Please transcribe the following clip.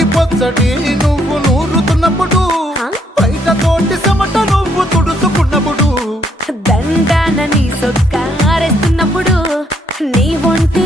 పొట్టి పొచ్చటి నువ్వు నూరుతున్నప్పుడు, బయట తోటి సమట నువ్వు తుడుచుకున్నప్పుడు, దండాన నీ సొక్కారేస్తున్నప్పుడు, నీ ఒంటి